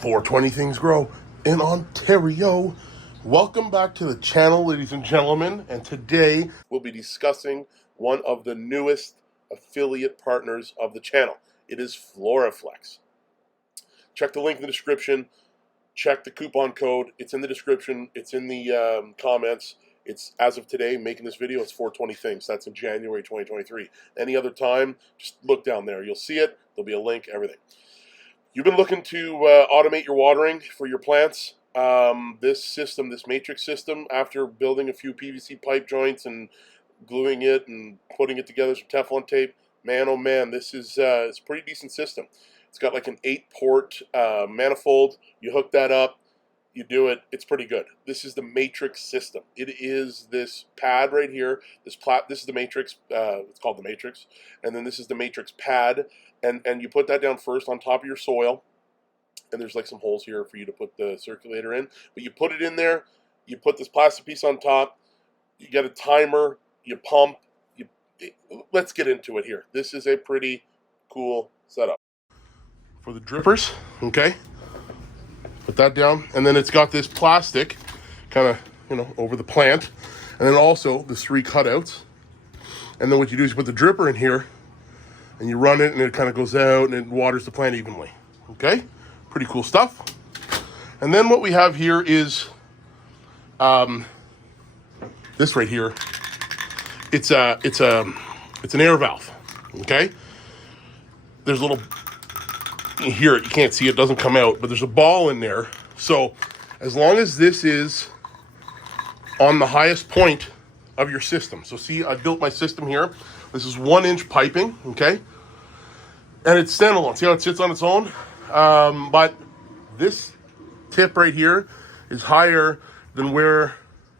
420 Things Grow in Ontario. Welcome back to the channel, ladies and gentlemen. And today we'll be discussing one of the newest affiliate partners of the channel. It is FloraFlex. Check the link in the description. Check the coupon code. It's in the description. It's in the comments. It's as of today, making this video, it's 420 Things. That's in January 2023. Any other time, just look down there. You'll see it. There'll be a link, everything. You've been looking to automate your watering for your plants. This system, this matrix system, after building a few PVC pipe joints and gluing it and putting it together, some Teflon tape, man, oh man, this is it's a pretty decent system. It's got like an 8-port manifold. You hook that up, you do it, it's pretty good. This is the matrix system. It is this pad right here. This is the matrix, it's called the matrix. And then this is the matrix pad. And you put that down first on top of your soil. And there's like some holes here for you to put the circulator in. But you put it in there, you put this plastic piece on top, you get a timer, you pump. Let's get into it here. This is a pretty cool setup. For the drippers, okay? Put that down. And then it's got this plastic kind of, over the plant. And then also the 3 cutouts. And then what you do is you put the dripper in here, and you run it, and it kind of goes out, and it waters the plant evenly. Okay? Pretty cool stuff. And then what we have here is this right here. It's an air valve. Okay? There's a little, you hear it, you can't see it, doesn't come out, but there's a ball in there. So as long as this is on the highest point of your system. So see, I built my system here. This is 1-inch piping, okay? And it's standalone. See how it sits on its own? But this tip right here is higher than where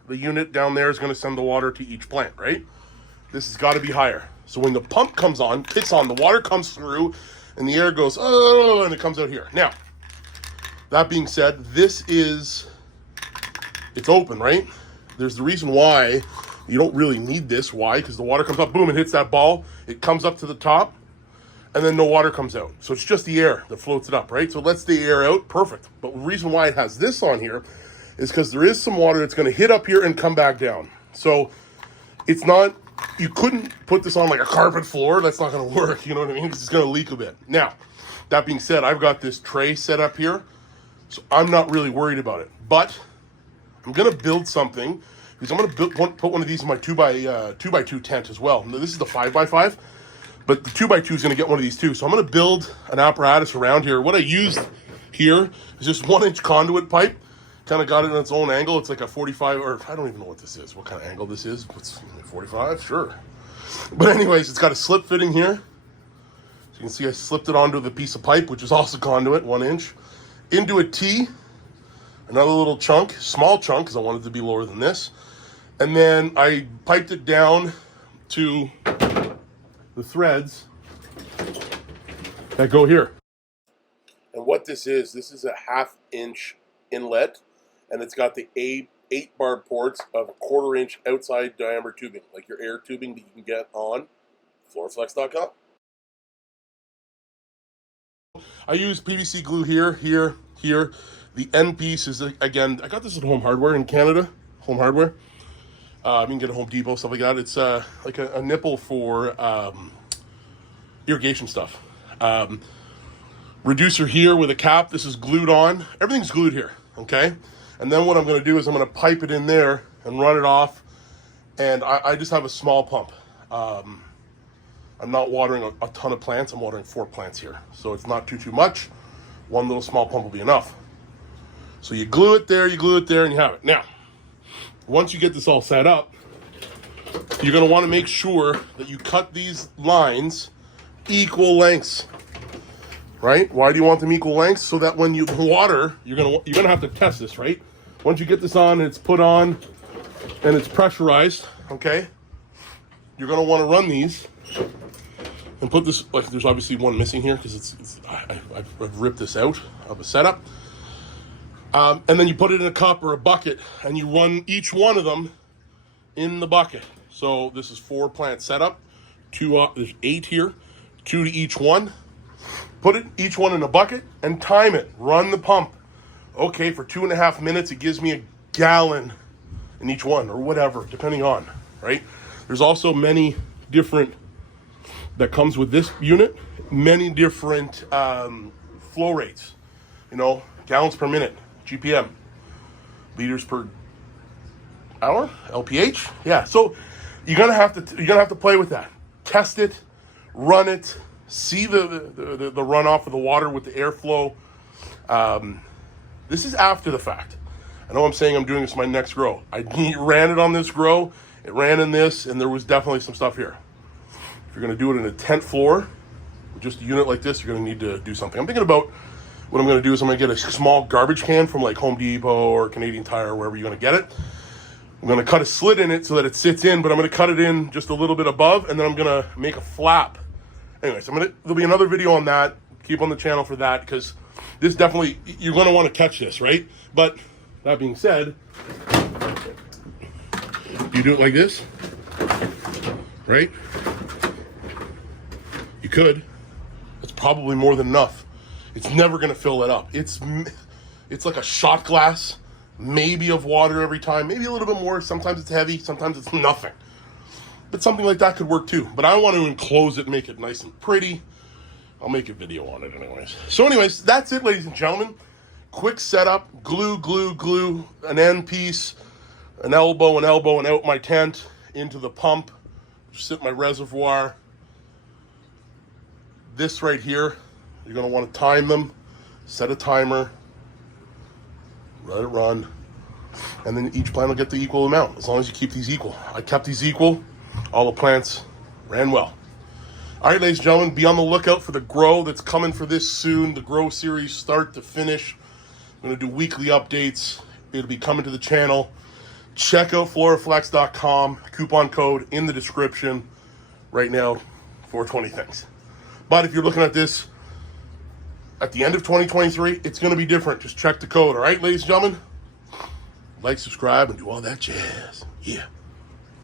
the unit down there is going to send the water to each plant, right? This has got to be higher. So when the pump comes on, kicks on, the water comes through, and the air goes, oh, and it comes out here. Now, that being said, it's open, right? There's the reason why you don't really need this. Why? Because the water comes up, boom, and hits that ball. It comes up to the top, and then no water comes out. So it's just the air that floats it up, right? So it lets the air out, perfect. But the reason why it has this on here is because there is some water that's going to hit up here and come back down. So it's not, you couldn't put this on like a carpet floor. That's not going to work, you know what I mean? Because it's going to leak a bit. Now, that being said, I've got this tray set up here, so I'm not really worried about it. But I'm going to build something, because I'm going to put one of these in my 2x2 tent as well. Now, this is the 5x5, but the 2x2 is going to get one of these too. So I'm going to build an apparatus around here. What I used here is just 1-inch conduit pipe. Kind of got it on its own angle. It's like a 45, or I don't even know what this is. What kind of angle this is? What's 45? Sure. But anyways, it's got a slip fitting here. So you can see I slipped it onto the piece of pipe, which is also conduit, 1 inch. Into a T, another little chunk, small chunk, because I wanted it to be lower than this. And then I piped it down to the threads that go here. And what this is a 1/2-inch inlet, and it's got the 8 barb ports of a 1/4-inch outside diameter tubing, like your air tubing that you can get on FloraFlex.com. I use PVC glue here, here, here. The end piece is, again, I got this at Home Hardware in Canada, Home Hardware. You can get a Home Depot, stuff like that. It's like a nipple for irrigation stuff. Reducer here with a cap. This is glued on. Everything's glued here, okay? And then what I'm going to do is I'm going to pipe it in there and run it off. And I just have a small pump. I'm not watering a ton of plants. I'm watering 4 plants here. So it's not too much. One little small pump will be enough. So you glue it there, and you have it. Now, once you get this all set up, you're going to want to make sure that you cut these lines equal lengths, right? Why do you want them equal lengths? So that when you water, you're gonna have to test this, right? Once you get this on and it's put on and it's pressurized, okay, you're going to want to run these and put this, like, there's obviously one missing here because I've ripped this out of a setup. And then you put it in a cup or a bucket, and you run each one of them in the bucket. So this is 4 plant setup. There's 8 here, 2 to each one. Put it each one in a bucket and time it. Run the pump. Okay, for 2.5 minutes, it gives me a gallon in each one, or whatever, depending on, right? There's also many different, that comes with this unit, many different flow rates. You know, gallons per minute, GPM, liters per hour, LPH. Yeah, so you're gonna have to play with that. Test it, run it, see the runoff of the water with the airflow. This is after the fact. I know I'm saying I'm doing this my next grow. I ran it on this grow, it ran in this, and there was definitely some stuff here. If you're gonna do it in a tent floor, with just a unit like this, you're gonna need to do something. I'm thinking about what I'm gonna do is I'm gonna get a small garbage can from like Home Depot or Canadian Tire, wherever you're gonna get it. I'm gonna cut a slit in it so that it sits in, but I'm gonna cut it in just a little bit above, and then I'm gonna make a flap. Anyways, there'll be another video on that. Keep on the channel for that, because this definitely, you're gonna wanna catch this, right? But that being said, you do it like this, right? You could. It's probably more than enough. It's never gonna fill it up. It's like a shot glass, maybe of water every time, maybe a little bit more. Sometimes it's heavy, sometimes it's nothing. But something like that could work too. But I want to enclose it, make it nice and pretty. I'll make a video on it anyways. So anyways, that's it, ladies and gentlemen. Quick setup, glue, an end piece, an elbow, and out my tent, into the pump, sit my reservoir. This right here, you're gonna want to time them, set a timer, let it run, and then each plant will get the equal amount, as long as you keep these equal. I kept these equal, all the plants ran well. All right, ladies and gentlemen, be on the lookout for the grow that's coming for this soon, the grow series start to finish. I'm gonna do weekly updates. It'll be coming to the channel. Check out FloraFlex.com, coupon code in the description right now, 420 things. But if you're looking at this at the end of 2023, it's gonna be different. Just check the code, all right, ladies and gentlemen? Like, subscribe, and do all that jazz. Yeah.